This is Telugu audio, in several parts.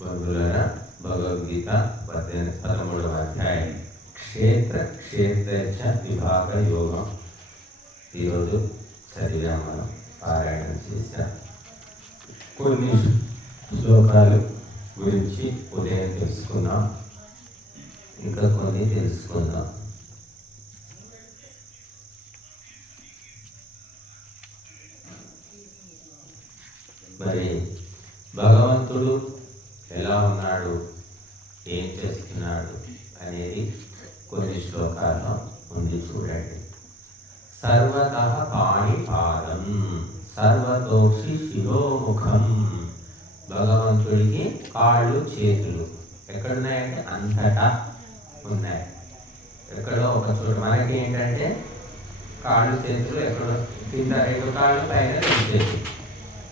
బంధువులారా, భగవద్గీత 13వ అధ్యాయం క్షేత్ర క్షేత్రచ విభాగ యోగం ఈరోజు చదివాం. మనం పారాయణం చేశాం. కొన్ని శ్లోకాలు గురించి ఉదయం తెలుసుకున్నాం, ఇంకా కొన్ని తెలుసుకుందాం. మరి భగవంతుడు ఎలా ఉన్నాడు, ఏం చేస్తున్నాడు అనేది కొన్ని శ్లోకాల్లో ఉంది, చూడండి. సర్వతః పాణిపాదం సర్వతోక్షి శిరోముఖం. భగవంతుడికి కాళ్ళు చేతులు ఎక్కడున్నాయంటే అంతటా ఉన్నాయి. ఎక్కడో ఒక చోట మనకి ఏంటంటే కాళ్ళు చేతులు ఎక్కడో కింద 2 కాళ్ళు పైన 2 చేతులు.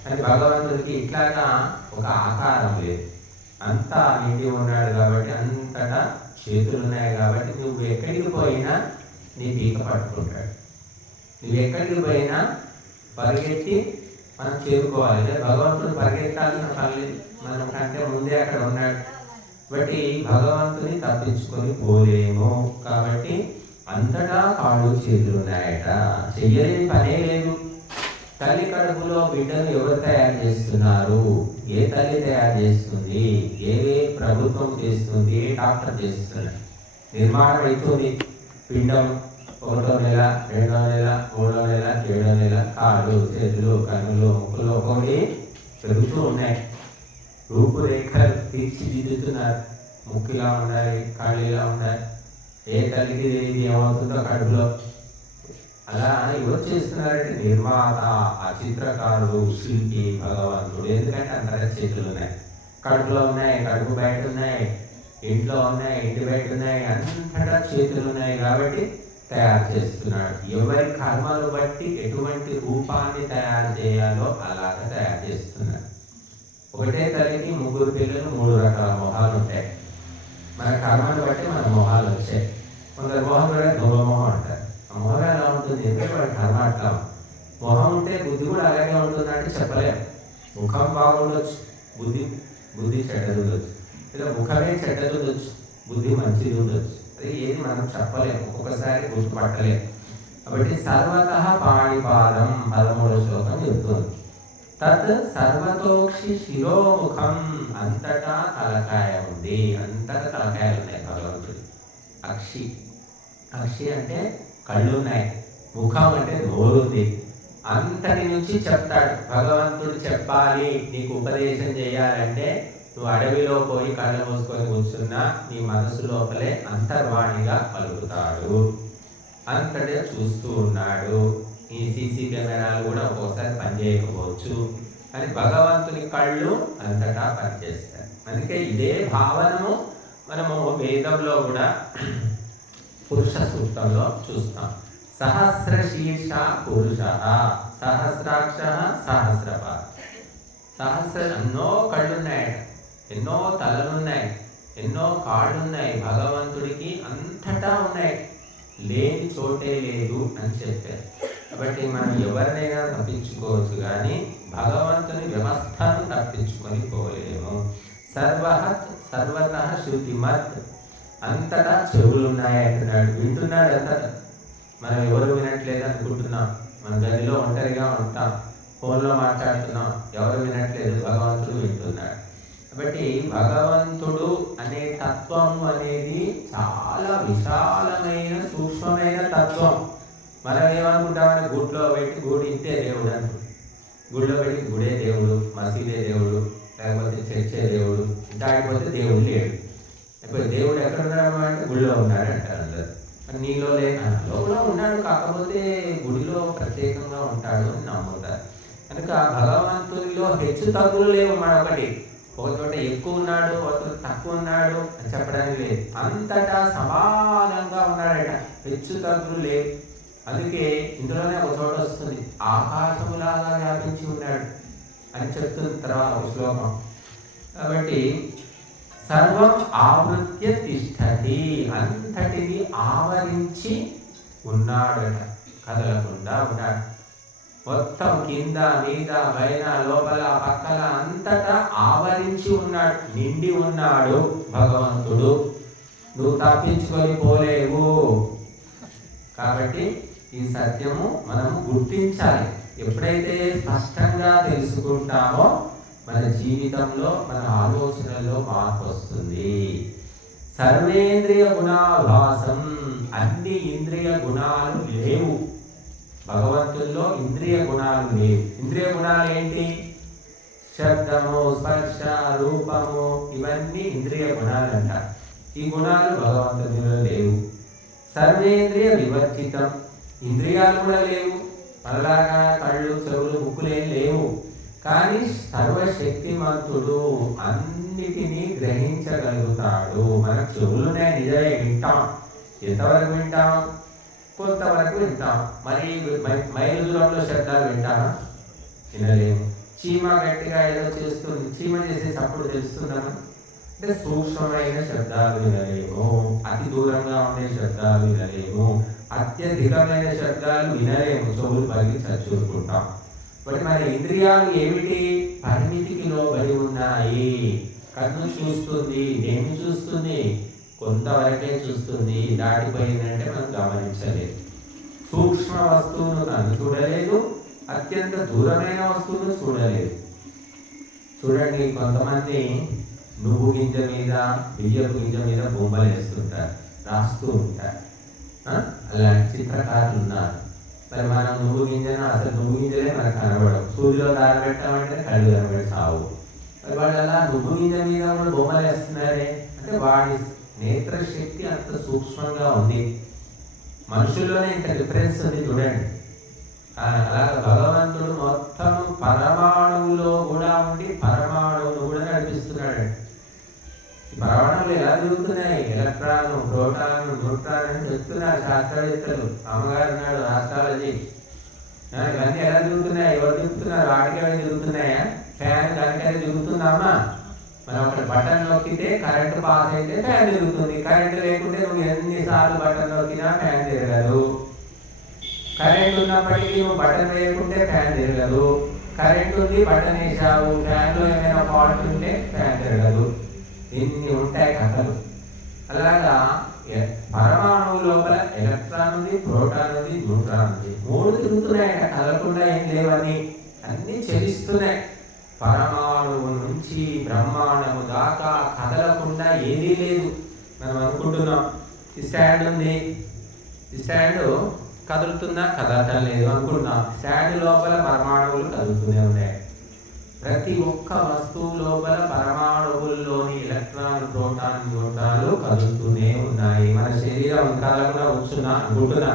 కానీ భగవంతుడికి ఇట్లాగా ఒక ఆకారం లేదు, అంతా నిండి ఉన్నాడు కాబట్టి అంతటా చేతులు ఉన్నాయి కాబట్టి నువ్వు ఎక్కడికి పోయినా నీ పీక పట్టుకుంటాడు. నువ్వు ఎక్కడికి పోయినా పరిగెత్తి మనం చేరుకోవాలి. భగవంతుడు పరిగెత్తాల్సిన పని మనం కంటే ముందే అక్కడ ఉన్నాడు కాబట్టి భగవంతుని తప్పించుకొని పోలేము. కాబట్టి అంతటా కాళ్ళు చేతులు ఉన్నాయట, చెయ్యలేని పనే లేదు. తల్లి కడుపులో బిడ్డను ఎవరు తయారు చేస్తున్నారు? ఏ తల్లి తయారు చేస్తుంది? ఏ ప్రభుత్వం చేస్తుంది? ఏ డాక్టర్ చేస్తుంది? నిర్మాణం అవుతుంది. పిండం 1వ నెల, 2వ నెల, 3వ నెల, 7వ నెల, కాళ్ళు చేతులు కన్నులు ముక్కులు ఒకటి పెరుగుతూ ఉన్నాయి. రూపురేఖలు తీర్చిదిద్దుతున్నారు. ముక్కులా ఉండాలి, కాళ్ళులా ఉండాలి. ఏ తల్లికి ఏది ఏమవుతుందో కడుపులో అలా ఎవరు చేస్తున్నారంటే నిర్మాత, ఆ చిత్రకారుడు, శిల్పి భగవంతుడు. ఎందుకంటే అంతటా చేతులు ఉన్నాయి, కడుపులో ఉన్నాయి, కడుపు బయట ఉన్నాయి, ఇంట్లో ఉన్నాయి, ఇంటి బయట ఉన్నాయి, అంతటా చేతులు ఉన్నాయి కాబట్టి తయారు చేస్తున్నాడు. ఎవరి కర్మలు బట్టి ఎటువంటి రూపాన్ని తయారు చేయాలో అలాగ తయారు చేస్తున్నాడు. ఒకటే తల్లికి 3 పిల్లలు 3 రకాల మొహాలు ఉంటాయి. మన కర్మను బట్టి మన మొహాలు వచ్చాయి. కొందరు మొహం కూడా దూర మొహం అంటారు. ఆ మొహం ఎలా ఉంటుంది అంటే వాడి కర్మ అట్లా. మొహం ఉంటే బుద్ధి కూడా అలాగే ఉంటుందంటే చెప్పలేము. ముఖం బాగుండొచ్చు, బుద్ధి చెడ్డది ఉండొచ్చు, ఇలా ముఖమే చెడ్డది ఉండొచ్చు, బుద్ధి మంచిది ఉండొచ్చు. అది ఏది మనం చెప్పలేము, ఒక్కొక్కసారి గుర్తుపట్టలేము. కాబట్టి సర్వతః పాణిపాదం 13వ శ్లోకం చెప్తుంది. తత్ సర్వతోక్షి శిరోముఖం. అంతటా తలకాయ ఉంది, అంతటా తలకాయలు ఉన్నాయి భగవంతుడి. అక్షి అంటే కళ్ళు ఉన్నాయి, ముఖం అంటే నోరుంది. అంతటి నుంచి చెప్తాడు భగవంతుడు. చెప్పాలి, నీకు ఉపదేశం చేయాలంటే నువ్వు అడవిలో పోయి కళ్ళు మూసుకొని కూర్చున్నా నీ మనసు లోపలే అంతర్వాణిగా పలుకుతాడు. అంతటే చూస్తూ ఉన్నాడు. ఈ సీసీ కెమెరాలు కూడా ఒక్కోసారి పనిచేయకపోవచ్చు, కానీ భగవంతుని కళ్ళు అంతటా పనిచేస్తాయి. అందుకే ఇదే భావనము మనము వేదంలో కూడా పురుష సూక్తంలో చూస్తాం. సహస్రశీర్ష పురుష సహస్రాక్ష సహస్రపాద. ఎన్నో కళ్ళున్నాయట, ఎన్నో తలలున్నాయి, ఎన్నో కాళ్ళున్నాయి. భగవంతుడికి అంతటా ఉన్నాయి, లేని చోటే లేదు అని చెప్పారు. కాబట్టి మనం ఎవరినైనా తప్పించుకోవచ్చు, కానీ భగవంతుని వ్యవస్థను తప్పించుకొని పోలేము. సర్వతః శృతిమత్. అంతటా చెవులు ఉన్నాయి అంటున్నాడు, వింటున్నాడు అంతటా. మనం ఎవరు వినట్లేదు అనుకుంటున్నాం, మన గదిలో ఒంటరిగా ఉంటాం, ఫోన్లో మాట్లాడుతున్నాం, ఎవరు వినట్లేదు, భగవంతుడు వింటున్నాడు. కాబట్టి భగవంతుడు అనే తత్వం అనేది చాలా విశాలమైన సూక్ష్మమైన తత్వం. మనం ఏమనుకుంటామని గుడిలో పెట్టి గుడి ఇంతే దేవుడు అనుకుంటాం. గుడిలో పెట్టి గుడే దేవుడు, మసీదే దేవుడు, లేకపోతే చర్చే దేవుడు, ఇంకా అయిపోతే దేవుడు లేడు. ఇప్పుడు దేవుడు ఎక్కడ ఉన్నాడు అంటే గుడిలో ఉన్నాడు అంటారు అందరు. నీలో లోపల ఉన్నాడు, కాకపోతే గుడిలో ప్రత్యేకంగా ఉంటాడు అని నమ్ముతారు. కనుక భగవంతునిలో హెచ్చు తగ్గులు లేవు. మనొకటి ఒక చోట ఎక్కువ ఉన్నాడు, ఒక చోట తక్కువ ఉన్నాడు అని చెప్పడానికి లేదు. అంతటా సమానంగా ఉన్నాడట, హెచ్చు తగ్గులు లేవు. అందుకే ఇందులోనే ఒక చోట వస్తుంది, ఆకాశములాగా వ్యాపించి ఉన్నాడు అని చెప్తుంది తర్వాత ఒక శ్లోకం. కాబట్టి సర్వం ఆవృత్య తిష్టతి. అంతటిని ఆవరించి ఉన్నాడట, కదలకుండా ఉన్నాడు. మొత్తం కింద మీద పైన లోపల పక్కల అంతటా ఆవరించి ఉన్నాడు, నిండి ఉన్నాడు భగవంతుడు. నువ్వు తప్పించుకొని పోలేవు. కాబట్టి ఈ సత్యము మనము గుర్తించాలి. ఎప్పుడైతే స్పష్టంగా తెలుసుకుంటామో మన జీవితంలో మన ఆలోచనల్లో మార్పు వస్తుంది. సర్వేంద్రియ గుణాభాసం, అన్ని ఇంద్రియ గుణాలు లేవు భగవంతుల్లో. ఇంద్రియ గుణాలు లేవు. ఇంద్రియ గుణాలు ఏంటి? శబ్దము, స్పర్శ, రూపము, ఇవన్నీ ఇంద్రియ గుణాలు అంటారు. ఈ గుణాలు భగవంతునిలో లేవు. సర్వేంద్రియ వివర్జితం, ఇంద్రియాలు కూడా లేవు. అలాగా కళ్ళు, చెవులు, ముక్కులేం లేవు. కానీ సర్వశక్తిమంతుడు, అన్నిటినీ గ్రహించగలుగుతాడు. మనకు చెవులునే నిజమే, వింటాం. ఎంతవరకు వింటాం? కొంతవరకు వింటాం. మరి మైలు దూరంలో శబ్దాలు వింటామా? వినలేము. చీమ గట్టిగా ఏదో చేస్తుంది, చీమ చేసే చప్పుడు తెలుస్తుందమ్మా అంటే సూక్ష్మమైన శబ్దాలు వినలేము. అతి దూరంగా ఉండే శబ్దాలు వినలేము. అత్యధికమైన శబ్దాలు వినలేము. చెవులు పగిలి చచ్చుకుంటాం. బట్ మన ఇంద్రియాలు ఏమిటి? పరిమితికి లోబడి ఉన్నాయి. కన్ను చూస్తుంది, ఏమి చూస్తుంది? కొంతవరకే చూస్తుంది. దాటిపోయిందంటే మనం గమనించలేదు. సూక్ష్మ వస్తువును కన్ను చూడలేదు, అత్యంత దూరమైన వస్తువును చూడలేదు. చూడండి, కొంతమంది నువ్వు గింజ మీద, బియ్యపు గింజ మీద బొమ్మలు వేస్తుంటారు, రాస్తూ ఉంటారు. అలాంటి చిత్రకారులు ఉన్నారు. మరి మనం నువ్వు గింజను, అసలు నువ్వు గింజలే మనకు కనబడవు. సూర్యులో దారి పెట్టామంటే కళ్ళు కనబడి చావు. మరి వాళ్ళు అలా నువ్వు గింజ మీద కూడా బొమ్మలు వేస్తున్నారే అంటే వాడి నేత్రశక్తి అంత సూక్ష్మంగా ఉంది. మనుషుల్లోనే ఇంత డిఫరెన్స్ ఉంది చూడండి. అలాగే భగవంతుడు మొత్తం పరమాణువులో కూడా ఉండి పరమాణువును కూడా నడిపిస్తున్నాడు. పరమాణువులు ఎలా తిరుగుతున్నాయి? ఎలక్ట్రాన్, ప్రోటాన్, న్యూట్రాన్ అని చెప్తున్నారు శాస్త్రవేత్తలు. అమ్మగారు నాడు ఆస్ట్రాలజీ. ఇవన్నీ ఎలా తిరుగుతున్నాయి? ఎవరు తిరుగుతున్నారు? వాటికి అవి తిరుగుతున్నాయా? ఫ్యాన్ దానికైనా తిరుగుతుందామా? మనం ఒకటి బటన్ నొక్కితే కరెంటు పాస్ అయితే ఫ్యాన్ తిరుగుతుంది. కరెంటు లేకుంటే నువ్వు ఎన్నిసార్లు బటన్ నొక్కినా ఫ్యాన్ తిరగదు. కరెంట్ ఉన్నప్పటికీ నువ్వు బటన్ వేయకుంటే ఫ్యాన్ తిరగదు. కరెంట్ ఉంది, బటన్ వేసావు, ఫ్యాన్లో ఏమైనా ఫాల్ట్ ఉంటే ఫ్యాన్ తిరగదు. ఇన్ని ఉంటాయి కథలు. అలాగా పరమాణువు లోపల ఎలక్ట్రాన్ ఉంది, ప్రోటాన్ ఉంది, న్యూట్రాన్ ఉంది. మూడు తిరుగుతున్నాయి. కదలకుండా ఏం లేవని అన్నీ చెలిస్తున్నాయి. పరమాణువు నుంచి బ్రహ్మాండము దాకా కదలకుండా ఏదీ లేదు. మనం అనుకుంటున్నాం ఈ స్టాండ్ ఉంది, ఈ స్టాండ్ కదులుతుందా? కదలటం లేదు అనుకుంటున్నాం. స్టాండ్ లోపల పరమాణువులు కదులుతూనే ఉన్నాయి. ప్రతి ఒక్క వస్తువు లోపల పరమాణువుల్లోని ఎలక్ట్రాన్, ప్రోటాన్, న్యూట్రాన్లు కదులుతూనే ఉన్నాయి. మన శరీరం కదలకుండా కూర్చున్నా అనుకుంటున్నా.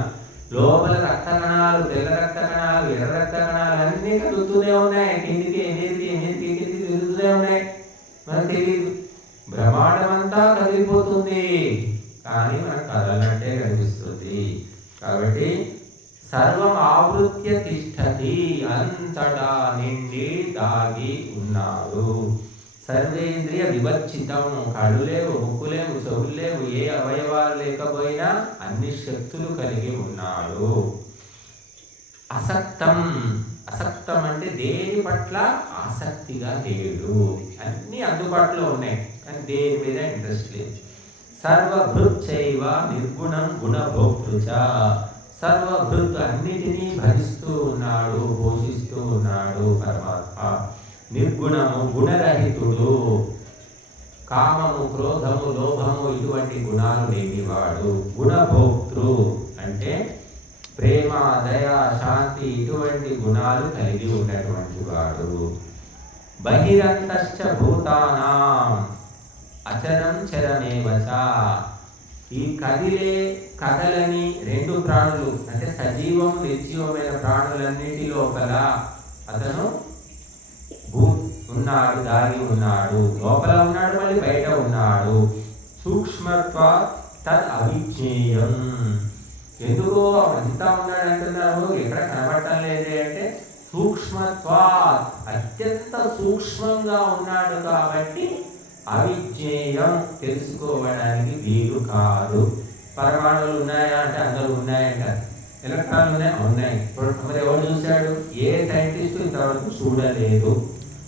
లోపల రక్త కణాలు, తెల్ల రక్త కణాలు, ఎర్ర రక్త కణాలు అన్నీ కదులుతూనే ఉన్నాయి. కిందికి తిరుగుతూనే ఉన్నాయి. మనకు తెలియదు. బ్రహ్మాండం అంతా కదిలిపోతుంది, కానీ మనకు కదలనట్టే కనిపిస్తుంది. కాబట్టి సర్వం ఆవృత్య తిష్టతి, అంతటా నిండి దాగి ఉన్నాడు. సర్వేంద్రియ వివర్జితం, కళ్ళు లేవు, ముక్కు లేవు, చెవులు లేవు, ఏ అవయవాలు లేకపోయినా అన్ని శక్తులు కలిగి ఉన్నాడు. అసక్తం, అసక్తం అంటే దేని పట్ల ఆసక్తిగా లేడు. అన్ని అందుబాటులో ఉన్నాయి కానీ దేని మీద ఇంట్రెస్ట్ లేదు. సర్వభృచ్చైవ నిర్గుణం గుణభోక్తృచ, సర్వభృత్ అన్నిటినీ భరిస్తూ ఉన్నాడు, పోషిస్తూ ఉన్నాడు పరమాత్మ. నిర్గుణము, గుణరహితుడు. కామము, క్రోధము, లోభము ఇటువంటి గుణాలు లేనివాడు. గుణభోక్తృ అంటే ప్రేమ, దయ, శాంతి ఇటువంటి గుణాలు కలిగి ఉన్నటువంటి వాడు. బహిరంతశ్చ భూతానాం అచరం చరమేవచ, ఈ కదలని రెండు ప్రాణులు అంటే సజీవం, నిర్జీవమైన ప్రాణులన్నిటి లోపల అతను ఉన్నాడు, దాగి ఉన్నాడు. లోపల ఉన్నాడు, మళ్ళీ బయట ఉన్నాడు. సూక్ష్మత్వ తద్ అవిజ్ఞేయం. ఎందుకో అంతా ఉన్నాడు అంటున్నారు, ఎక్కడ కనబడటం లేదే అంటే సూక్ష్మత్వా, అత్యంత సూక్ష్మంగా ఉన్నాడు కాబట్టి అవిజ్ఞేయం, తెలుసుకోవడానికి వీలు కాదు. పరమాణువులు ఉన్నాయా అంటే అందరూ ఉన్నాయంట. ఎలక్ట్రాన్లు ఉన్నాయి. మరి ఎవరు చూశాడు? ఏ సైంటిస్టు ఇంతవరకు చూడలేదు.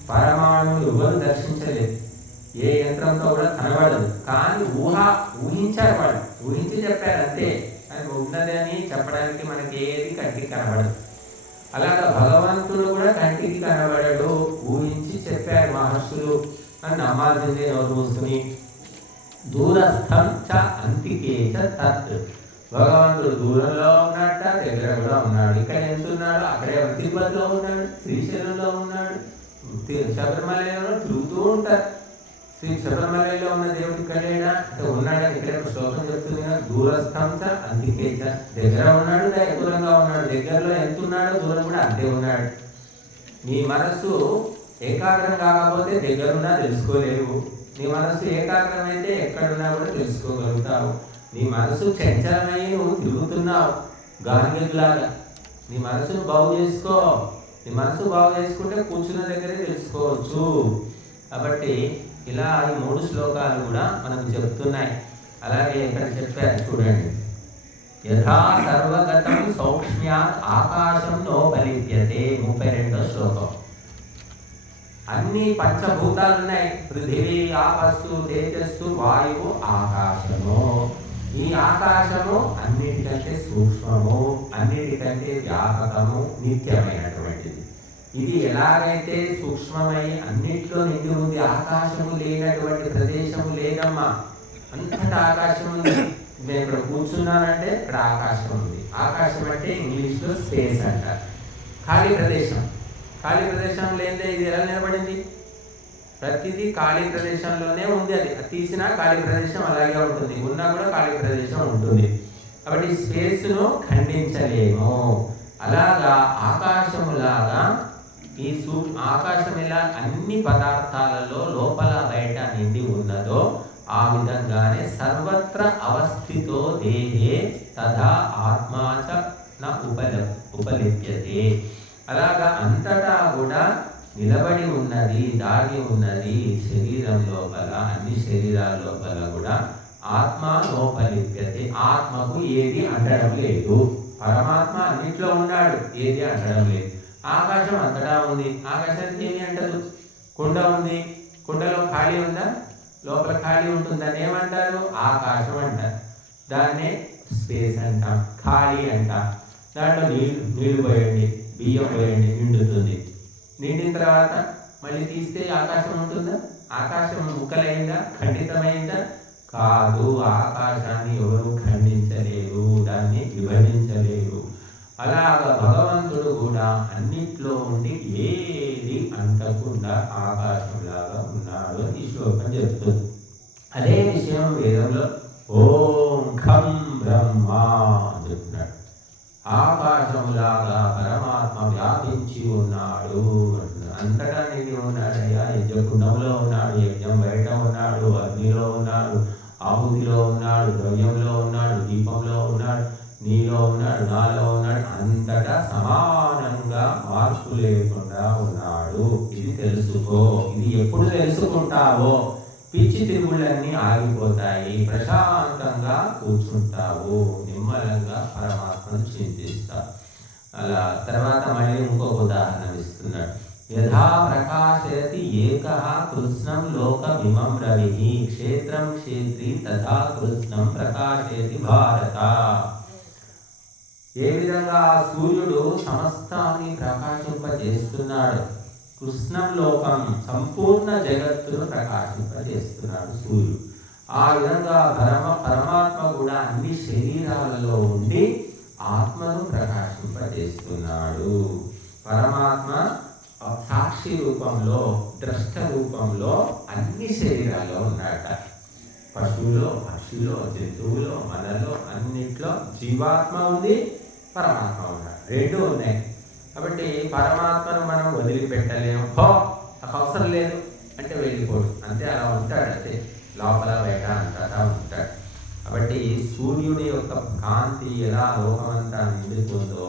పరమాణువులు ఎవరు దర్శించలేదు. ఏ యంత్రంతో కూడా కనబడదు. కానీ ఊహించారు. వాళ్ళు ఊహించి చెప్పారు అంతే. అది ఉన్నది అని చెప్పడానికి మనకి ఏది కంటికి కనబడదు. అలాగా భగవంతుడు కూడా కంటికి కనబడడు, ఊహించి చెప్పారు మహర్షులు అని నమ్మాల్సిందే నోరు మూసుకుని. దూరస్థం చ అంతికే చ తత్. భగవంతుడు దూరంలో ఉన్నట్ట, దగ్గర కూడా ఉన్నాడు. ఇక్కడ ఎంత ఉన్నాడు? అక్కడే తిరుపతిలో ఉన్నాడు, శ్రీశైలంలో ఉన్నాడు, శబరిమలలో తిరుగుతూ ఉంటారు. శ్రీ శబరిమలలో ఉన్న దేవుడు ఇక్కడేనా అంటే ఉన్నాడని ఇక్కడే శ్లోకం చెప్తుంది కదా. దూరస్థం చ అంతికే చ. దగ్గర ఉన్నాడు, దూరంగా ఉన్నాడు. దగ్గరలో ఎంత ఉన్నాడో దూరం కూడా అంతే ఉన్నాడు. నీ మనస్సు ఏకాగ్రం కాకపోతే దగ్గరున్నా తెలుసుకోలేవు. నీ మనసు ఏకాగ్రమైతే ఎక్కడున్నా కూడా తెలుసుకోగలుగుతావు. నీ మనసు చంచలమై నువ్వు తిరుగుతున్నావు గాలిలాగా. నీ మనసును బాగు చేసుకో. నీ మనసు బాగు చేసుకుంటే కూర్చున్న దగ్గరే తెలుసుకోవచ్చు. కాబట్టి ఇలా ఈ 3 శ్లోకాలు కూడా మనకు చెప్తున్నాయి. అలాగే ఇక్కడ చెప్పారు చూడండి. యథా సర్వగతం సౌక్ష్మ్యాత్ ఆకాశం నోపలిప్యతే. 32వ శ్లోకం. అన్ని పంచభూతాలు ఉన్నాయి. పృథివీ, ఆపస్సు, తేజస్సు, వాయువు, ఆకాశము. ఈ ఆకాశము అన్నిటికంటే సూక్ష్మము, అన్నిటికంటే వ్యాపకము, నిత్యమైనటువంటిది. ఇది ఎలాగైతే సూక్ష్మమై అన్నిట్లో నిండి ఉంది. ఆకాశము లేనటువంటి ప్రదేశము లేదమ్మా. అంతటా ఆకాశం ఉంది. నేను ఇక్కడ కూర్చున్నానంటే ఇక్కడ ఆకాశం ఉంది. ఆకాశం అంటే ఇంగ్లీష్లో స్పేస్ అంటారు. ఖాళీ ప్రదేశం. ఖాళీ ప్రదేశం లేదే ఇది ఎలా నిలబడింది? ప్రతిదీ ఖాళీ ప్రదేశంలోనే ఉంది. అది తీసినా ఖాళీ ప్రదేశం అలాగే ఉంటుంది, ఉన్నా కూడా ఖాళీ ప్రదేశం ఉంటుంది. కాబట్టి స్పేస్ను ఖండించలేము. అలాగా ఆకాశములాగా ఈ ఆకాశం ఇలా అన్ని పదార్థాలలో లోపల బయట నిండి ఉన్నదో ఆ విధంగానే సర్వత్ర అవస్థితో దేహే తథా ఆత్మాచ న ఉపలిప్యతే. అలాగా అంతటా కూడా నిలబడి ఉన్నది, దాగి ఉన్నది శరీరం లోపల. అన్ని శరీరాల లోపల కూడా ఆత్మ నోపలిప్యతే. ఆత్మకు ఏది అంటడం లేదు. పరమాత్మ అన్నిట్లో ఉన్నాడు, ఏది అంటడం లేదు. ఆకాశం అంతటా ఉంది, ఆకాశానికి ఏమి అంటదు. కుండ ఉంది, కుండలో ఖాళీ ఉందా? లోపల ఖాళీ ఉంటుందని ఏమంటారు? ఆకాశం అంటారు. దాన్నే స్పేస్ అంటాం, ఖాళీ అంటాం. దాంట్లో నీళ్లు పోయండి, బియ్యం పోయండి, నిండుతుంది. నిండిన తర్వాత మళ్ళీ తీస్తే ఆకాశం ఉంటుందా? ఆకాశం ముక్కలైందా? ఖండితమైందా? కాదు. ఆకాశాన్ని ఎవరు ఖండించలేరు, దాన్ని విభజించలేరు. అలాగా భగవంతుడు కూడా అన్నిట్లో ఉండి ఏది అంటకుండా ఆకాశంలాగా ఉన్నాడు అని ఈ శ్లోకం చెప్తుంది. అదే విషయం వేదంలో ఓం ఖం బ్రహ్మ అని చెప్తున్నాడు. ఆకాశంలాగా పరమాత్మ వ్యాపించి ఉన్నాడు అంటున్నాడు. అంతటా నిండి ఉన్నాడయ్యా. యజ్ఞకుండంలో ఉన్నాడు, యజ్ఞం బయట ఉన్నాడు, అగ్నిలో ఉన్నాడు, ఆహుతిలో ఉన్నాడు, ద్రవ్యంలో ఉన్నాడు, దీపంలో ఉన్నాడు, నీలో ఉన్నాడు, నాలో ఉన్నాడు. అంతటా సమానంగా మార్పు లేకుండా ఉన్నాడు. ఇది తెలుసుకో. ఇది ఎప్పుడు తెలుసుకుంటావో పిచ్చి తిరుగుళ్ళన్నీ ఆగిపోతాయి. ప్రశాంతంగా కూర్చుంటావు, నిమ్మలంగా పరమాత్మను చింతిస్తావు. అలా తర్వాత మళ్ళీ ఇంకొక ఉదాహరణ ఇస్తున్నాడు. యథా ప్రకాశయతి ఏకః కృష్ణం లోకమిమం రవిః క్షేత్రం క్షేత్రీ తథా కృష్ణం ప్రకాశయతి భారత. ఏ విధంగా సూర్యుడు సమస్తాన్ని ప్రకాశింపజేస్తున్నాడు, కృష్ణం లోకం సంపూర్ణ జగత్తును ప్రకాశింపజేస్తున్నాడు సూర్యుడు. ఆ విధంగా పరమాత్మ కూడా అన్ని శరీరాలలో ఉండి ఆత్మను ప్రకాశింపజేస్తున్నాడు. పరమాత్మ సాక్షి రూపంలో, ద్రష్ట రూపంలో అన్ని శరీరాల్లో ఉన్నాడట. పశువులో, పక్షిలో, జంతువులో, మనలో అన్నిట్లో జీవాత్మ ఉంది, పరమాత్మ ఉన్నాడు. రెండు ఉన్నాయి. కాబట్టి పరమాత్మను మనం వదిలిపెట్టలేము. నాకు అవసరం లేదు అంటే వెళ్ళిపోడు, అంతే. అలా ఉంటాడు, అంతే. లోపల బయట అంతటా ఉంటాడు. కాబట్టి సూర్యుని యొక్క కాంతి ఎలా లోకమంతా నిండిపోతుందో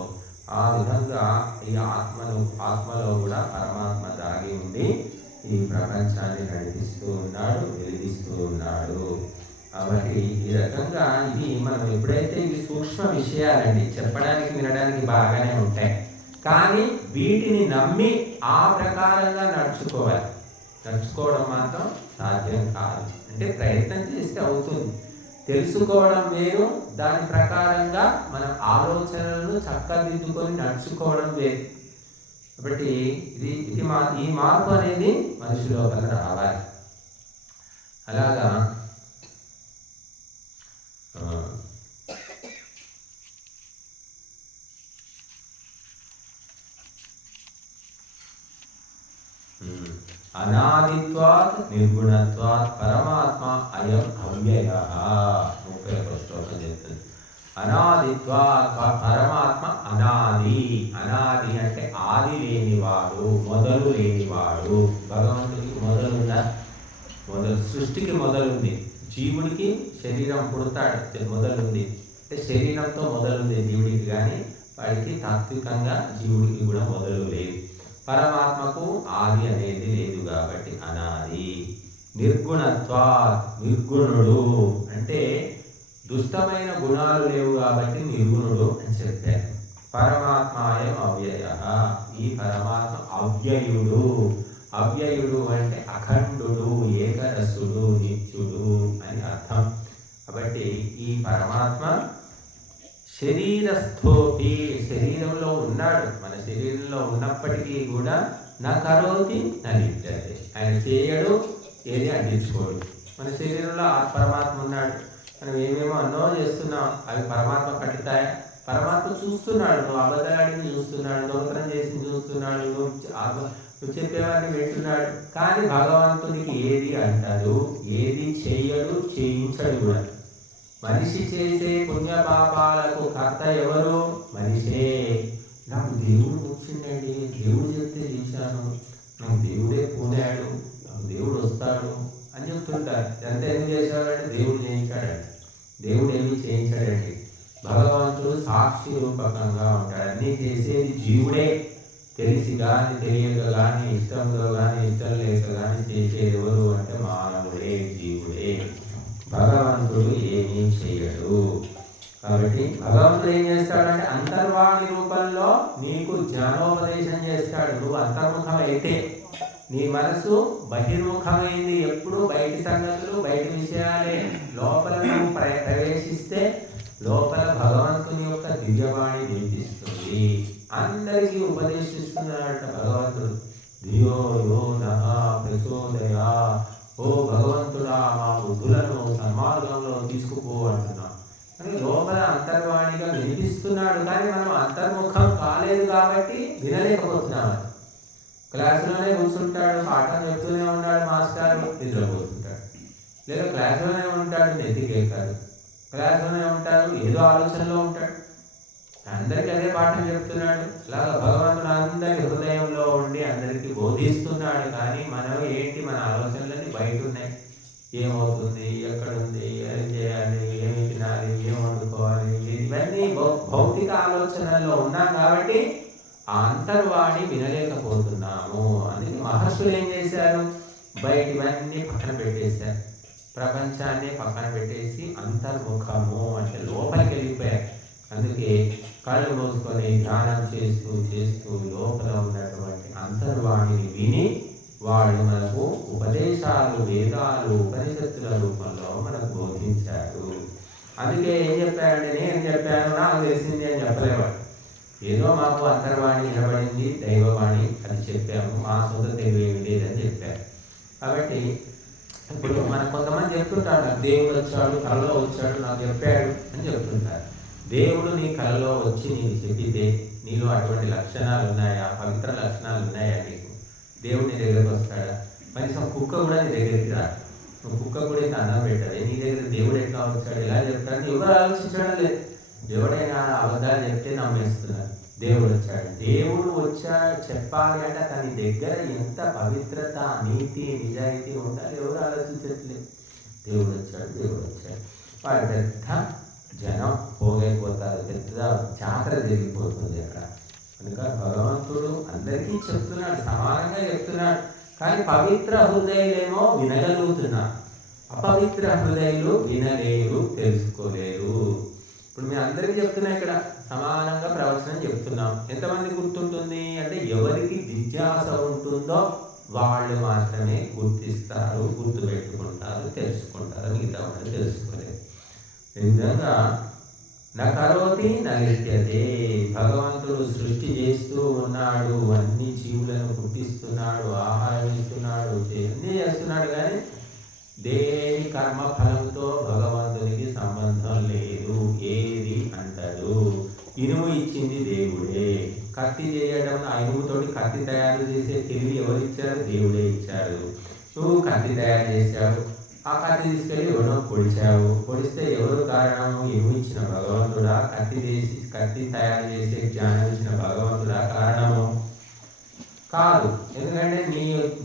ఆ విధంగా ఈ ఆత్మలో కూడా పరమాత్మ దాగి ఉండి ఈ ప్రపంచాన్ని నడిపిస్తూ ఉన్నాడు, వెలిగిస్తూ ఉన్నాడు. కాబట్టి ఈ రకంగా ఇది మనం ఎప్పుడైతే ఇవి సూక్ష్మ విషయాలండి, చెప్పడానికి వినడానికి బాగానే ఉంటాయి, కానీ వీటిని నమ్మి ఆ ప్రకారంగా నడుచుకోవడం మాత్రం సాధ్యం కాదు. అంటే ప్రయత్నం చేస్తే అవుతుంది, తెలుసుకోవడం వేరు, దాని ప్రకారంగా మన ఆలోచనలను చక్కదిద్దుకొని నడుచుకోవడం వేరు. కాబట్టి ఈ మార్పు అనేది మనిషిలో రావాలి. అలాగా అనాదిత్వాత్ నిర్గుణత్వాత్ పరమాత్మ అయం అవ్యయః. 31వ శ్లోకం చెప్తుంది. అనాదిత్వాత్ పరమాత్మ అనాది. అనాది అంటే ఆది లేనివాడు, మొదలు లేనివాడు. భగవంతుడికి మొదలుందా? సృష్టికి మొదలుంది. జీవుడికి శరీరం పుడతాడు, మొదలుంది. అంటే శరీరంతో మొదలుంది జీవుడికి, కానీ వాడికి తాత్వికంగా జీవుడికి కూడా మొదలు లేదు. పరమాత్మకు ఆది అనేది లేదు కాబట్టి అనాది. నిర్గుణత్వాత్ నిర్గుణుడు అంటే దుష్టమైన గుణాలు లేవు కాబట్టి నిర్గుణుడు అని చెప్పారు. పరమాత్మాయం అవ్యయః. ఈ పరమాత్మ అవ్యయుడు. అవ్యయుడు అంటే అఖండుడు, ఏకరసుడు, నిత్యుడు అని అర్థం. కాబట్టి ఈ పరమాత్మ శరీరస్థోపి, శరీరంలో ఉన్నాడు. మన శరీరంలో ఉన్నప్పటికీ కూడా నా కరోతి నా లిప్యతే, ఆయన చేయడు, ఏది అందించుకోడు. మన శరీరంలో ఆ పరమాత్మ ఉన్నాడు. మనం ఏమేమో అన్నో చేస్తున్నాం, అవి పరమాత్మ కట్టుతాయా? పరమాత్మ చూస్తున్నాడు, నువ్వు అబద్ధాడిని చూస్తున్నాడు, దొంగతనం చేసి చూస్తున్నాడు, నువ్వు చెప్పేవాడిని వింటున్నాడు. కానీ భగవంతునికి ఏది అంటాడు, ఏది చేయడు, చేయించడు కూడా. మనిషి చేసే పుణ్యపాపాలకు కర్త ఎవరు? మనిషే. నాకు దేవుడు వచ్చిందండి, దేవుడు చెప్తే చేశాను, నాకు దేవుడే పూనాడు, నాకు దేవుడు వస్తాడు అని చెప్తుంటారు. ఎంత ఎందుకు చేశాడంటే దేవుడు చేయించాడండి. దేవుడు ఏమి చేయించాడండి. భగవంతుడు సాక్షి రూపకంగా ఉంటాడు. అన్నీ చేసేది జీవుడే. తెలిసి కానీ తెలియక కానీ ఇష్టంతో కానీ ఇష్టం లేక కానీ చేసేది ఎవరు అంటే మానవుడే, జీవుడే. భగవంతుడు ఏమీ చేయడు. కాబట్టి భగవంతుడు ఏం చేస్తాడంటే అంతర్వాణి రూపంలో నీకు జ్ఞానోపదేశం చేస్తాడు. నువ్వు అంతర్ముఖం అయితే నీ మనసు బహిర్ముఖమైంది. ఎప్పుడు బయటి సంగతులు, బయటి విషయాలే. లోపల నువ్వు ప్రవేశిస్తే లోపల భగవంతుని యొక్క దివ్యవాణి వినిపిస్తుంది. అందరికీ ఉపదేశిస్తున్నాడట భగవంతుడు. ధియో యో నః ప్రచోదయా. ఓ భగవంతుడా, మా బుద్ధులను సన్మార్గంలో తీసుకుపో అంటున్నా. అని లోపల అంతర్వాణిగా వినిపిస్తున్నాడు. కానీ మనం అంతర్ముఖం కాలేదు కాబట్టి వినలేకపోతున్నాం. క్లాసులోనే కూర్చుంటాడు, పాఠం చెప్తూనే ఉన్నాడు మాస్టర్, నిద్రపోతుంటాడు. లేదా క్లాసులోనే ఉంటాడు, నెత్తికెక్కాడు. క్లాసులోనే ఉంటాడు, ఏదో ఆలోచనలో ఉంటాడు. అందరికీ అదే పాఠం చెప్తున్నాడు. అలాగా భగవంతుడు అందరి హృదయంలో ఉండి అందరికీ బోధిస్తున్నాడు. కానీ మనం ఏంటి, మన ఆలోచనలన్నీ బయట ఉన్నాయి. ఏమవుతుంది, ఎక్కడుంది, ఏం చేయాలి, ఏమి తినాలి, ఏం వండుకోవాలి, ఇవన్నీ భౌతిక ఆలోచనల్లో ఉన్నాం కాబట్టి ఆ అంతర్వాణి వినలేకపోతున్నాము. అందుకే మహర్షులు ఏం చేశారు, బయటివన్నీ పక్కన పెట్టేశారు. ప్రపంచాన్ని పక్కన పెట్టేసి అంతర్ముఖము అంటే లోపలికి వెళ్ళిపోయారు. అందుకే కళ్ళు మూసుకొని ధ్యానం చేస్తూ చేస్తూ లోపల ఉన్నటువంటి అంతర్వాణిని విని వాళ్ళు మనకు ఉపదేశాలు, వేదాలు, ఉపనిషత్తుల రూపంలో మనకు బోధించారు. అందుకే ఏం చెప్పారంటే, నేను చెప్పాను, నాకు తెలిసింది అని చెప్పలేవాడు. ఏదో మాకు అంతర్వాణి నిలబడింది, దైవవాణి అని చెప్పాము, మా సొంత తెలివి ఏమి లేదని చెప్పారు. కాబట్టి ఇప్పుడు మనకు కొంతమంది చెప్తుంటారు, నాకు దేవుడు వచ్చాడు, కళలో వచ్చాడు, నాకు చెప్పాడు అని చెప్తుంటారు. దేవుడు నీ కళలో వచ్చి నీకు చెప్పితే నీలో అటువంటి లక్షణాలు ఉన్నాయా, పవిత్ర లక్షణాలు ఉన్నాయా, నీకు దేవుడు నీ దగ్గరకు వస్తాడా? కనీసం కుక్క కూడా నీ దగ్గరికి రాదు. నువ్వు కుక్క కూడా ఇంత అన్నం పెట్టదు, నీ దగ్గర దేవుడు ఎట్లా వచ్చాడు, ఎలా చెప్తాడు, ఎవరు ఆలోచించడం లేదు. ఎవడైనా అబద్ధాలు చెప్తే నమ్మేస్తున్నారు. దేవుడు వచ్చాడు, దేవుడు వచ్చాడు చెప్పాలి అంటే తన దగ్గర ఎంత పవిత్రత, నీతి, నిజాయితీ ఉండాలి, ఎవరు ఆలోచించట్లేదు. దేవుడు వచ్చాడు, దేవుడు వచ్చాడు, వాడు పెద్ద జనం పోగైపోతారు, పెద్ద జాతర జరిగిపోతుంది అక్కడ. కనుక భగవంతుడు అందరికీ చెప్తున్నాడు, సమానంగా చెప్తున్నాడు. కానీ పవిత్ర హృదయాలేమో వినగలుగుతున్నారు. అపవిత్ర హృదయులు వినలేరు, తెలుసుకోలేరు. ఇప్పుడు మేము అందరికీ చెప్తున్నా, ఇక్కడ సమానంగా ప్రవచనం చెప్తున్నాం. ఎంతమంది గుర్తుంటుంది అంటే ఎవరికి జిజ్ఞాస ఉంటుందో వాళ్ళు మాత్రమే గుర్తిస్తారు, గుర్తుపెట్టుకుంటారు, తెలుసుకుంటారు. మిగతా వాళ్ళు తెలుసుకోలేరు. ఈ విధంగా నకరోతి నలిత్యతే. భగవంతుడు సృష్టి చేస్తూ ఉన్నాడు, అన్ని జీవులను పుట్టిస్తున్నాడు, ఆహారం ఇస్తున్నాడు, అన్నీ చేస్తున్నాడు. కానీ దేని కర్మ ఫలంతో భగవంతునికి సంబంధం లేదు. ఏది అంటాడు. ఇనుము ఇచ్చింది దేవుడే. కత్తి చేయడం, ఆ ఇనుముతోటి కత్తి తయారు చేసే తెలివి ఎవరు ఇచ్చారు? దేవుడే ఇచ్చాడు. నువ్వు కత్తి తయారు చేశావు, ఆ కత్తి తీసుకెళ్ళి ఎవరో పొడిచావు. పొడిస్తే ఎవరు కారణము? ఇనుము ఇచ్చిన భగవంతుడా? కత్తి తయారు చేసే జ్ఞానం ఇచ్చిన భగవంతుడా కారణము? కాదు. ఎందుకంటే నీ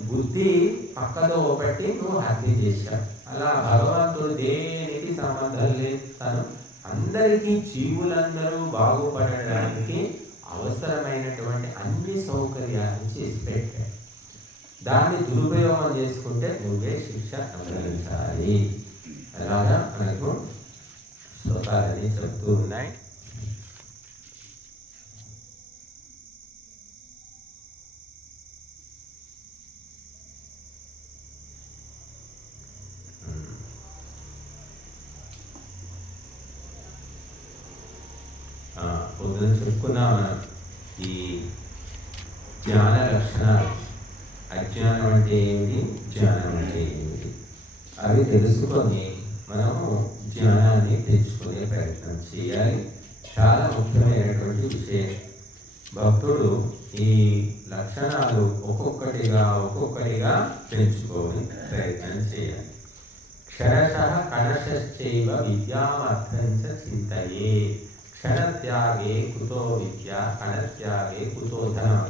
బుద్ధి పక్కతో పెట్టి నువ్వు హత్య చేశావు. అలా భగవంతుడు దేనికి సంబంధం లేదు. తను అందరికీ, జీవులందరూ బాగుపడడానికి అవసరమైనటువంటి అన్ని సౌకర్యాలను చేసి పెట్టాడు. దాన్ని దురుపయోగం చేసుకుంటే నువ్వే శిక్ష అనుభవించాలి. అలాగా మనకు శ్లోకాలని చెప్తూ ఉన్నాయి. పొద్దున చెప్పుకున్నాం మనం ఈ జ్ఞాన లక్షణాలు. అజ్ఞానం అంటే ఏమిటి, జ్ఞానం అంటే ఏమిటి, అవి తెలుసుకొని మనము జ్ఞానాన్ని తెచ్చుకునే ప్రయత్నం చేయాలి. చాలా ముఖ్యమైనటువంటి విషయం. భక్తుడు ఈ లక్షణాలు ఒక్కొక్కటిగా పెంచుకొని ప్రయత్నం చేయాలి. క్షరశః కణశశ్చైవ విద్యామర్థంచ చింతయే. క్షణత్యాగే కుతో విద్య, కణత్యాగే కుతో ధనం.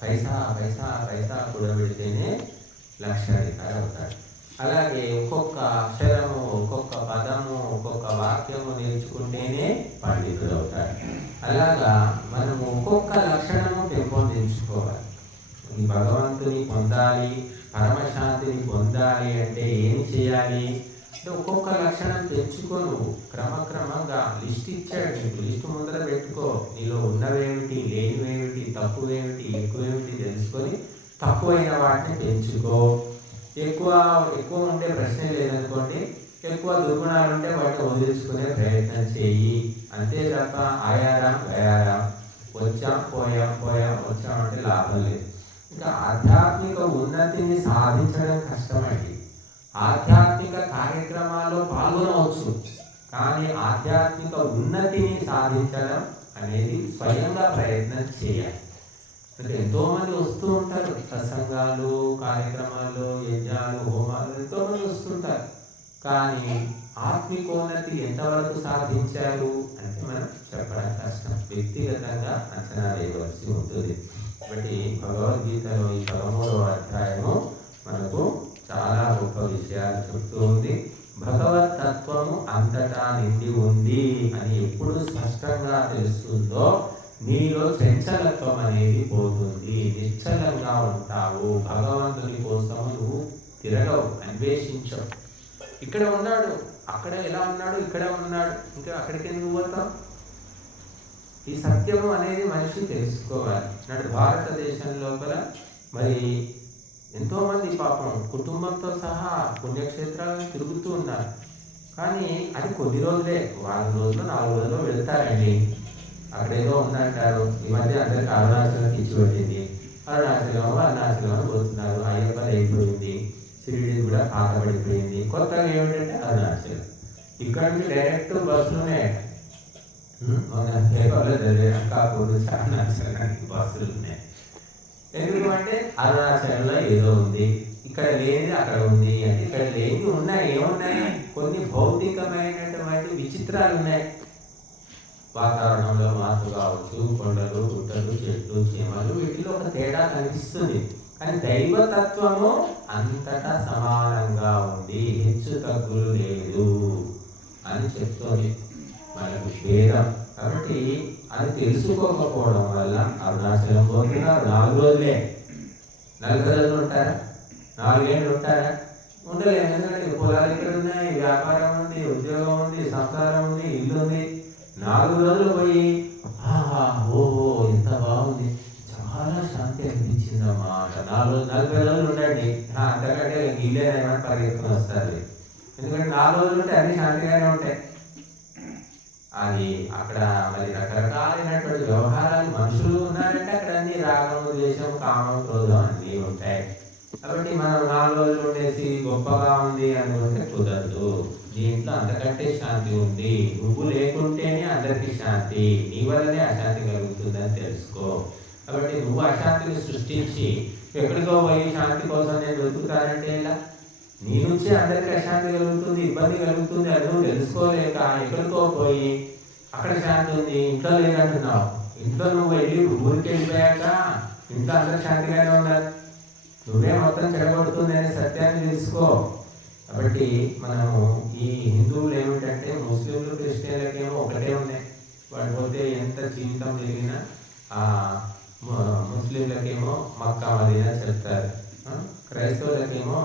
పైసా పైసా పైసా కూడబెడితేనే లక్షాధికారి అవుతాడు. అలాగే ఒక్కొక్క అక్షరము, ఒక్కొక్క పదము, ఒక్కొక్క వాక్యము నేర్చుకుంటేనే పండితుడు అవుతాడు. అలాగా మనము ఒక్కొక్క లక్షణము పెంపొందించుకోవాలి. ఈ భగవంతుని పొందాలి, పరమశాంతిని పొందాలి అంటే ఏమి చేయాలి అంటే ఒక్కొక్క లక్షణం తెచ్చుకో. నువ్వు క్రమక్రమంగా లిస్ట్ ఇచ్చాడు నీకు. లిస్ట్ ముందర పెట్టుకో. నీలో ఉన్నవేమిటి, లేనివేమిటి, తక్కువేమిటి, ఎక్కువేమిటి తెలుసుకొని తక్కువైన వాటిని పెంచుకో. ఎక్కువ ఉంటే ప్రశ్నే లేదనుకోండి, ఎక్కువ దుర్గుణాలు ఉంటే వాటిని వదిలించుకునే ప్రయత్నం చేయి. అంతే తప్ప ఆయారాం గయారాం, వచ్చాం పోయాం వచ్చామంటే లాభం లేదు. ఇంకా ఆధ్యాత్మిక ఉన్నతిని సాధించడం కష్టమండి. ఆధ్యాత్మిక కార్యక్రమాల్లో పాల్గొనవచ్చు, కానీ ఆధ్యాత్మిక ఉన్నతిని సాధించడం అనేది స్వయంగా ప్రయత్నం చేయాలి. అంటే ఎంతోమంది వస్తూ ఉంటారు సత్సంగాలు, కార్యక్రమాలు, యజ్ఞాలు, హోమాలు, ఎంతోమంది వస్తుంటారు. కానీ ఆత్మికోన్నతి ఎంతవరకు సాధించారు అంటే మనం చెప్పడం కష్టం. వ్యక్తిగతంగా అంచనా వేయవలసి ఉంటుంది. కాబట్టి భగవద్గీతలో ఈ 13వ అధ్యాయము మనకు చాలా గొప్ప విషయాలు చెప్తూ ఉంది. భగవతత్వము అంతటా నిండి ఉంది అని ఎప్పుడు స్పష్టంగా తెలుస్తుందో నీలో చంచలత్వం అనేది పోతుంది. నిశ్చలంగా ఉంటావు. భగవంతుని కోసం నువ్వు తిరగవు, అన్వేషించవు. ఇక్కడ ఉన్నాడు, అక్కడ ఎలా ఉన్నాడు, ఇక్కడ ఉన్నాడు, ఇంకా అక్కడికి ఎందుకు పోతాం? ఈ సత్యము అనేది మనిషి తెలుసుకోవాలి. నాడు భారతదేశం లోపల మరి ఎంతోమంది పాపం కుటుంబంతో సహా పుణ్యక్షేత్రాలను తిరుగుతూ ఉన్నారు. కానీ అది కొద్ది రోజులే, 4 రోజులు 4 రోజులు వెళ్తారండి. అక్కడేదో ఉందంటారు. ఈ మధ్య అందరికి అరుణాచలం ఇచ్చిపెట్టింది. అరుణాచలం పోతున్నారు. అయ్యప్ప అయిపోయింది, షిరిడి కూడా పాతబడిపోయింది. కొత్తగా ఏమిటంటే అరుణాచలం. ఇక్కడ నుంచి డైరెక్ట్ బస్సులు ఉన్నాయి. పేపర్లో అరుణాచలానికి బస్సులు ఉన్నాయి. ఎందుకంటే అరుణాచలంలో ఏదో ఉంది, ఇక్కడ లేనిది అక్కడ ఉంది. అంటే ఇక్కడ లేనిది ఉన్నాయి. ఏమున్నాయి? కొన్ని భౌతికమైనటువంటి విచిత్రాలు ఉన్నాయి. వాతావరణంలో మార్పు కావచ్చు, కొండలు, గుట్టలు, చెట్లు, చీమలు, వీటిలో ఒక తేడా కనిపిస్తుంది. కానీ దైవతత్వము అంతటా సమానంగా ఉంది, హెచ్చు తగ్గులు లేదు అని చెప్తుంది మనకు వేదం. కాబట్టి అది తెలుసుకోకపోవడం వల్ల అరుణాచలం పోతున్నారు. 4 రోజులే. 40 రోజులు ఉంటారా? 4 ఏళ్ళు ఉంటారా? ఉండలేదు. ఎందుకంటే పొలాలు ఇక్కడ ఉన్నాయి, వ్యాపారం ఉంది, ఉద్యోగం ఉంది, సంసారం ఉంది, ఇల్లు ఉంది. 4 రోజులు పోయి ఆహా ఓహో ఎంత బాగుంది, చాలా శాంతి అనిపించిందమ్మా. 40 రోజులు ఉండండి, అంతకంటే ఇల్లేదైనా పరిగెత్తుకుని వస్తారు. ఎందుకంటే 4 రోజులు ఉంటే అన్ని శాంతిగానే ఉంటాయి. అది అక్కడ మరి రకరకాలైనటువంటి వ్యవహారాలు, మనుషులు ఉన్నారంటే అక్కడ అన్ని రాగం, ద్వేషం, కామం, క్రోధం అన్నీ ఉంటాయి. కాబట్టి మనం 4 రోజులు ఉండేసి గొప్పగా ఉంది అనుకుంటే కుదరదు. దీంట్లో అంతకంటే శాంతి ఉంది. నువ్వు లేకుంటేనే అందరికీ శాంతి, నీ వల్లనే అశాంతి కలుగుతుందని తెలుసుకో. కాబట్టి నువ్వు అశాంతిని సృష్టించి ఎక్కడికో పోయి శాంతి కోసం నేను వెతుకుతానంటే ఇలా నీ నుంచే అందరికీ అశాంతి కలుగుతుంది, ఇబ్బంది కలుగుతుంది. అది నువ్వు తెలుసుకోలేక ఎక్కడికో పోయి అక్కడ శాంతి ఉంది, ఇంట్లో లేదంటున్నావు. ఇంట్లో నువ్వు వెళ్ళి ఊరికి వెళ్ళిపోయాక ఇంట్లో అందరూ శాంతిగానే ఉన్నారు. నువ్వే మొత్తం చెడగొడుతుంది అనే సత్యాన్ని తెలుసుకో. కాబట్టి మనము ఈ హిందువులు ఏమిటంటే ముస్లింలు, క్రిస్టియన్లకేమో ఒకటే ఉన్నాయి. వాడు పోతే ఎంత జీవితం జరిగినా ఆ ముస్లింలకేమో మక్కా మదీనా చెప్తారు, క్రైస్తవులకేమో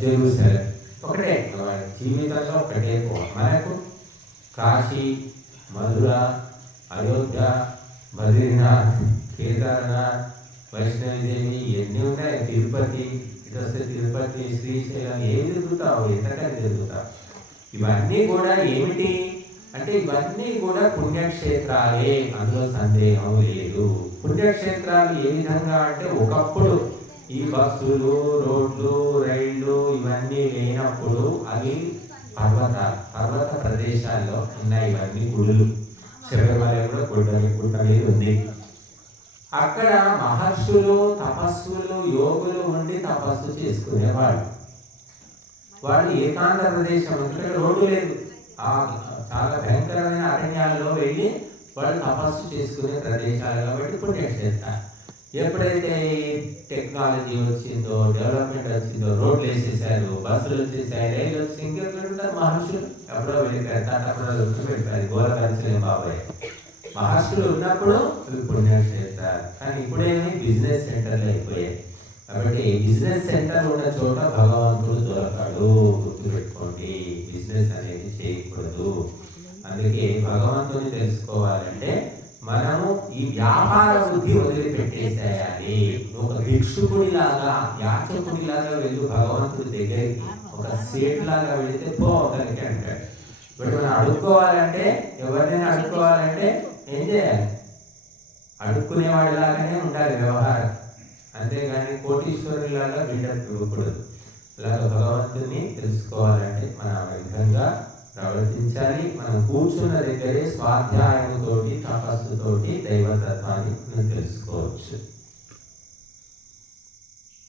జెరూసలేం. ఒకటే జీవితంలో ఒకటే. మనకు కాశీ, మధుర, అయోధ్య, బద్రీనాథ్, కేదార్నాథ్, వైష్ణవిదేవి ఎన్ని ఉన్నాయి, తిరుపతి, ఇటు వస్తే తిరుపతి, శ్రీశైలం, ఏమి తిరుగుతావు, ఎంతకని తిరుగుతావు. ఇవన్నీ కూడా ఏమిటి అంటే ఇవన్నీ కూడా పుణ్యక్షేత్రాలే, అందులో సందేహం లేదు. పుణ్యక్షేత్రాలు ఏ విధంగా అంటే ఒకప్పుడు ఈ బస్సులు, రోడ్లు, రైళ్లు ఇవన్నీ లేనప్పుడు అవి పర్వత ప్రదేశాల్లో ఉన్నాయి ఇవన్నీ గుడులు. శబరిమల కూడా గుట్ట మీద ఉంది. అక్కడ మహర్షులు, తపస్సులు, యోగులు ఉండి తపస్సు చేసుకునేవాళ్ళు. వాళ్ళు ఏకాంత ప్రదేశం, ఇక్కడ రోడ్డు లేదు, చాలా భయంకరమైన అరణ్యాల్లో వెళ్ళి వాళ్ళు తపస్సు చేసుకునే ప్రదేశాలు. కాబట్టి పుణ్యక్షేత్రాలు. ఎప్పుడైతే టెక్నాలజీ వచ్చిందో, డెవలప్మెంట్ వచ్చిందో, రోడ్లు వేసేసారు, బస్సులు వచ్చేసాయి, రైలు వచ్చి ఇంకెక్కడ మహర్షులు ఎప్పుడో వెళ్ళిపోయారు, వెళ్ళిపోయారు గోరకరించలేం బాబాయ్. మహర్షులు ఉన్నప్పుడు అవి పుణ్యక్షేత్రాలు. కానీ ఇప్పుడేమి బిజినెస్ సెంటర్లు అయిపోయాయి. కాబట్టి బిజినెస్ సెంటర్ ఉన్న చోట భగవంతుడు దొరకడు, గుర్తుపెట్టుకోండి. బిజినెస్ అనేది చేయకూడదు. అందుకే భగవంతుని తెలుసుకోవాలంటే మనము ఈ వ్యాపార బుద్ధి వదిలిపెట్టేసేయాలి. ఒక భిక్షుకుడిలాగా, యాచకుడిలాగా వెళ్ళు భగవంతుడి దగ్గరికి. ఒక సేట్ లాగా వెళితే పోగలికి అంటాడు. ఇప్పుడు మనం అడుక్కోవాలంటే, ఎవరినైనా అడుక్కోవాలంటే ఏం చేయాలి? అడుక్కునేవాడిలాగానే ఉండాలి వ్యవహారం. అంతేగాని కోటీశ్వరులాగా బిల్డప్ ఇవ్వకూడదు. అలాగే భగవంతుని తెలుసుకోవాలంటే మనం ఆ విధంగా ప్రవర్తించాలి. మనం కూర్చున్న దగ్గరే స్వాధ్యాయముతోటి, తపస్సుతోటి దైవతత్వాన్ని తెలుసుకోవచ్చు.